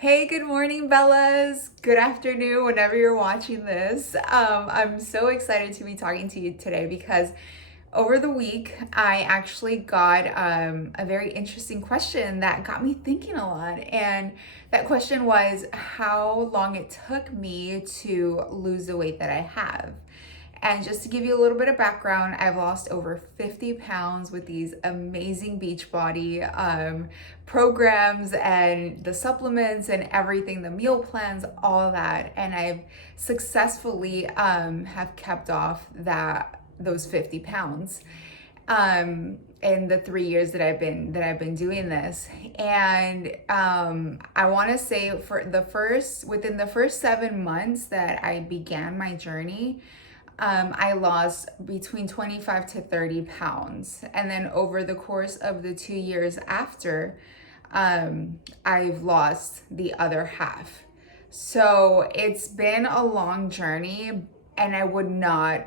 Hey, good morning, Bellas. Good afternoon, whenever you're watching this. I'm so excited to be talking to you today because over the week I actually got a very interesting question that got me thinking a lot. And that question was how long it took me to lose the weight that I have. And just to give you a little bit of background, I've lost over 50 pounds with these amazing Beachbody programs and the supplements and everything, the meal plans, all of that. And I've successfully have kept off those 50 pounds in the 3 years that I've been doing this. And I want to say within the first 7 months that I began my journey, I lost between 25 to 30 pounds. And then over the course of the 2 years after, I've lost the other half. So it's been a long journey, and I would not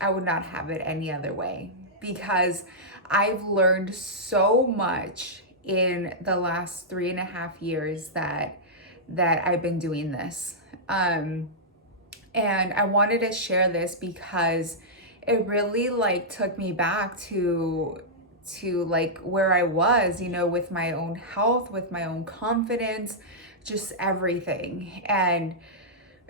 have it any other way because I've learned so much in the last 3.5 years that I've been doing this. And I wanted to share this because it really like took me back to like where I was, with my own health, with my own confidence, just everything. And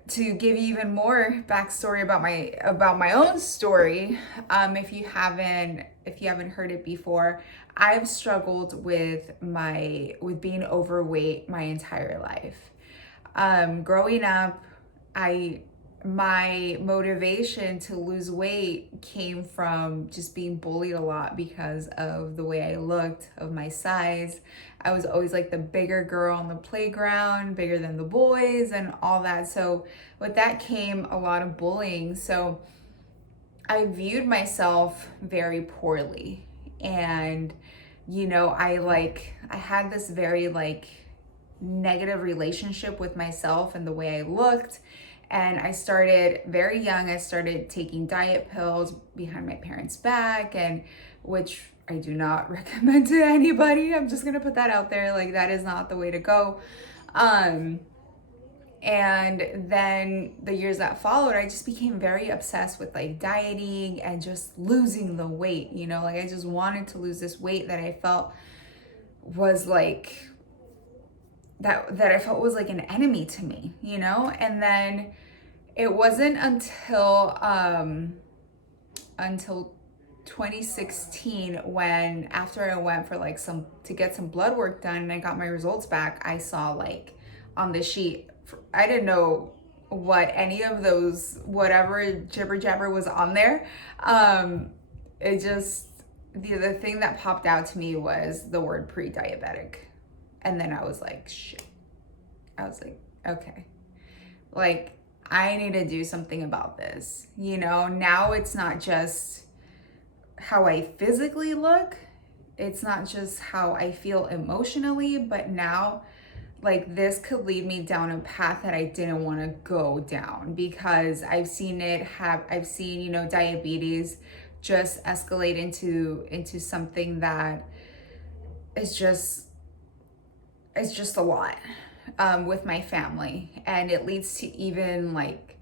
to give you even more backstory about my own story, if you haven't heard it before, I've struggled with being overweight my entire life. Growing up, I my motivation to lose weight came from just being bullied a lot because of the way I looked, of my size. I was always like the bigger girl on the playground, bigger than the boys and all that. So with that came a lot of bullying. So I viewed myself very poorly. And I had this very negative relationship with myself and the way I looked. And I started very young. I started taking diet pills behind my parents' back, and which I do not recommend to anybody. I'm just gonna put that out there. Like, that is not the way to go. Um, and then the years that followed, I just became very obsessed with like dieting and just losing the weight. Like I just wanted to lose this weight that I felt was like that I felt was like an enemy to me. And then it wasn't until 2016 when, after I went for like to get some blood work done and I got my results back, I saw like on the sheet, I didn't know what any of those whatever jibber jabber was on there. It just the thing that popped out to me was the word pre-diabetic. And then I was like, shit. I was like, okay. Like, I need to do something about this. Now it's not just how I physically look, it's not just how I feel emotionally, but now like this could lead me down a path that I didn't want to go down, because I've seen diabetes just escalate into something that is just a lot with my family, and it leads to even like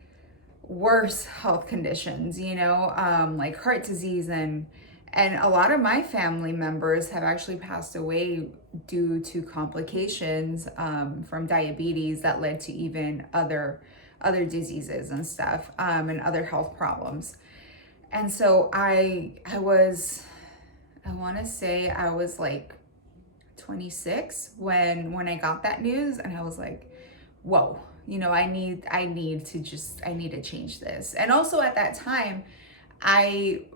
worse health conditions, like heart disease, and a lot of my family members have actually passed away due to complications from diabetes that led to even other diseases and stuff, and other health problems. And so I want to say I was like 26 when I got that news, and I was like, whoa, I need to change this. And also at that time, I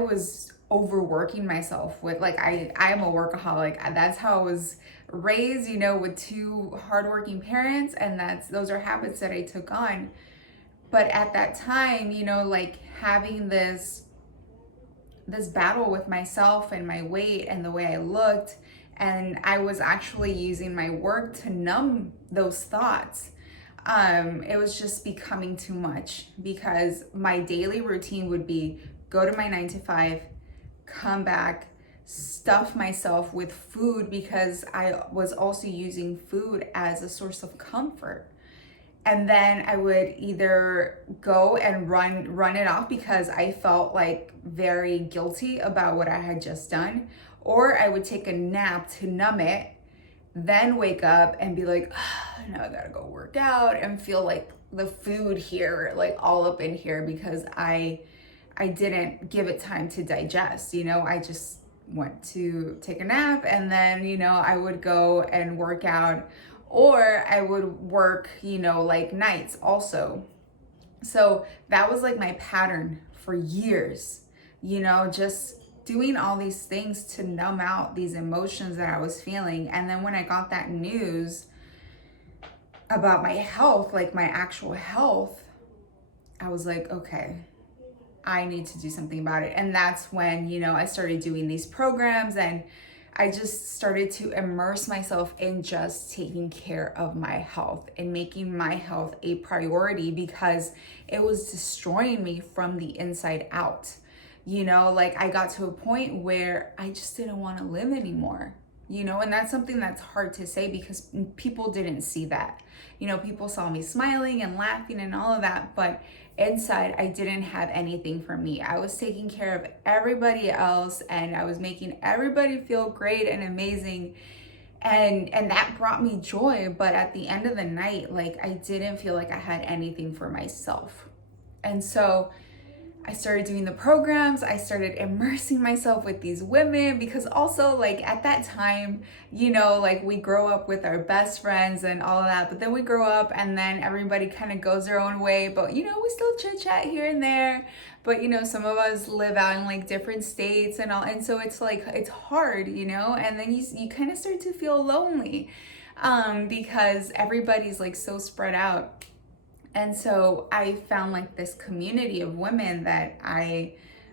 was overworking myself with like I'm a workaholic. That's how I was raised, with two hardworking parents, and those are habits that I took on. But at that time, like having this battle with myself and my weight and the way I looked, and I was actually using my work to numb those thoughts. It was just becoming too much, because my daily routine would be go to my 9 to 5, come back, stuff myself with food because I was also using food as a source of comfort. And then I would either go and run it off because I felt like very guilty about what I had just done, or I would take a nap to numb it, then wake up and be like, oh, now I gotta go work out, and feel like the food here, like all up in here, because I didn't give it time to digest. I just went to take a nap, and then I would go and work out, or I would work like nights also. So that was like my pattern for years, just doing all these things to numb out these emotions that I was feeling. And then when I got that news about my health, like my actual health, I was like, okay, I need to do something about it. And that's when, I started doing these programs, and I just started to immerse myself in just taking care of my health and making my health a priority, because it was destroying me from the inside out. Like I got to a point where I just didn't want to live anymore. And that's something that's hard to say because people didn't see that. People saw me smiling and laughing and all of that, but inside I didn't have anything for me. I was taking care of everybody else, and I was making everybody feel great and amazing. And that brought me joy, but at the end of the night, like I didn't feel like I had anything for myself. And so I started doing the programs. I started immersing myself with these women, because also like at that time, like we grow up with our best friends and all of that, but then we grow up and then everybody kind of goes their own way, but we still chit chat here and there. But some of us live out in like different states and all, and so it's like it's hard, and then you kind of start to feel lonely because everybody's like so spread out. And so I found like this community of women that I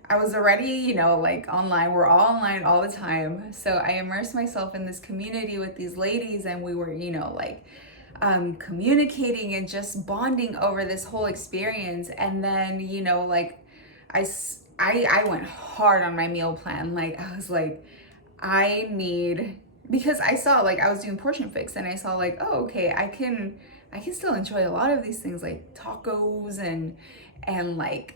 was already, like online. We're all online all the time. So I immersed myself in this community with these ladies, and we were, like communicating and just bonding over this whole experience. And then, like I went hard on my meal plan. Like I was like, because I saw like I was doing Portion Fix, and I saw like, oh, okay, I can still enjoy a lot of these things like tacos and like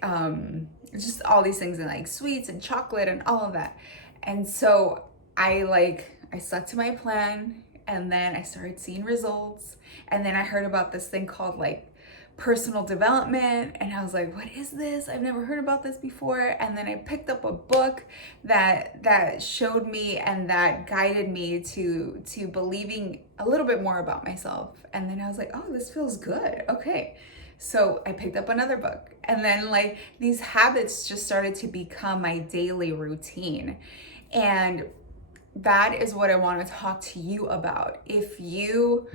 just all these things, and like sweets and chocolate and all of that. And so I stuck to my plan, and then I started seeing results. And then I heard about this thing called like personal development, and I was like, what is this? I've never heard about this before. And then I picked up a book that showed me and that guided me to believing a little bit more about myself. And then I was like, oh, this feels good. Okay. So I picked up another book, and then like these habits just started to become my daily routine. And that is what I want to talk to you about. If you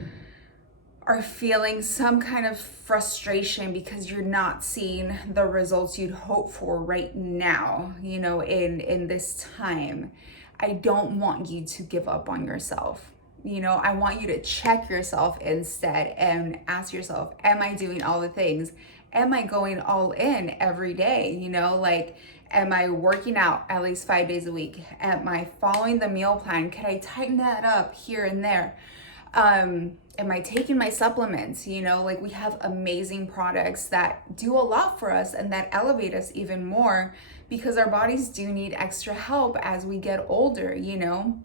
are feeling some kind of frustration because you're not seeing the results you'd hope for right now, in this time, I don't want you to give up on yourself. I want you to check yourself instead and ask yourself, am I doing all the things? Am I going all in every day? Like, am I working out at least 5 days a week? Am I following the meal plan? Can I tighten that up here and there? Am I taking my supplements? Like we have amazing products that do a lot for us and that elevate us even more, because our bodies do need extra help as we get older, am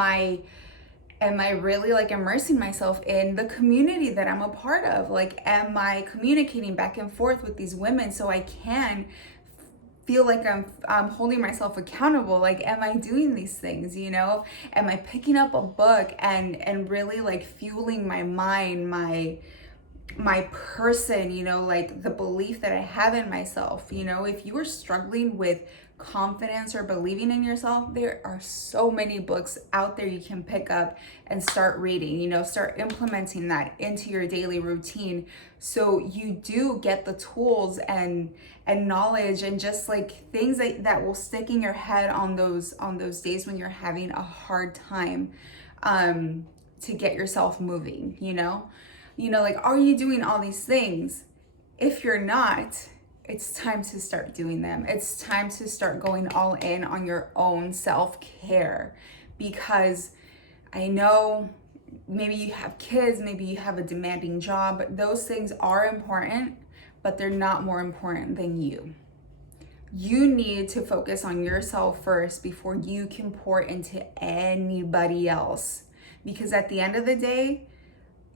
I really like immersing myself in the community that I'm a part of? Like, am I communicating back and forth with these women so I can feel like I'm holding myself accountable? Like, am I doing these things? Am I picking up a book and really like fueling my mind, my person, like the belief that I have in myself? If you are struggling with confidence or believing in yourself, there are so many books out there you can pick up and start reading, start implementing that into your daily routine, so you do get the tools and knowledge and just like things that will stick in your head on those days when you're having a hard time to get yourself moving. Like, are you doing all these things? If you're not, it's time to start doing them. It's time to start going all in on your own self-care, because I know maybe you have kids, maybe you have a demanding job, but those things are important, but they're not more important than you. You need to focus on yourself first before you can pour into anybody else. Because at the end of the day,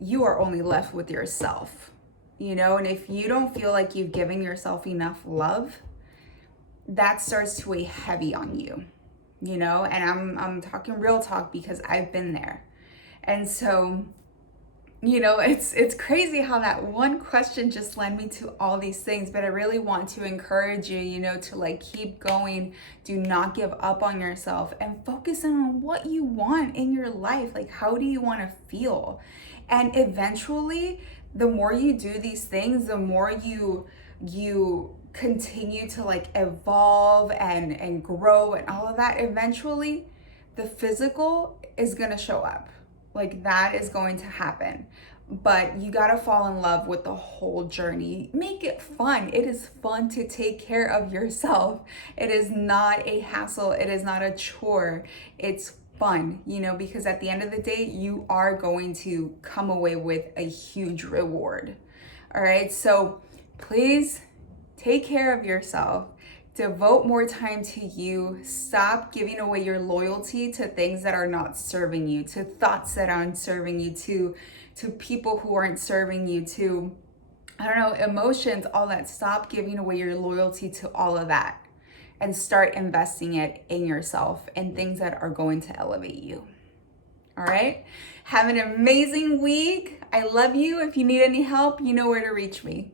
you are only left with yourself, you know? And if you don't feel like you've given yourself enough love, that starts to weigh heavy on you, you know? And I'm talking real talk because I've been there. And so, you know, it's crazy how that one question just led me to all these things, but I really want to encourage you, you know, to like keep going. Do not give up on yourself and focus on what you want in your life. Like, how do you want to feel? And eventually, the more you do these things, the more you continue to like evolve and grow and all of that, eventually the physical is going to show up. Like, that is going to happen. But you got to fall in love with the whole journey. Make it fun. It is fun to take care of yourself. It is not a hassle. It is not a chore. It's fun, you know, because at the end of the day, you are going to come away with a huge reward. All right. So please take care of yourself. Devote more time to you. Stop giving away your loyalty to things that are not serving you, to thoughts that aren't serving you, to people who aren't serving you, to, I don't know, emotions, all that. Stop giving away your loyalty to all of that and start investing it in yourself and things that are going to elevate you. All right? Have an amazing week. I love you. If you need any help, you know where to reach me.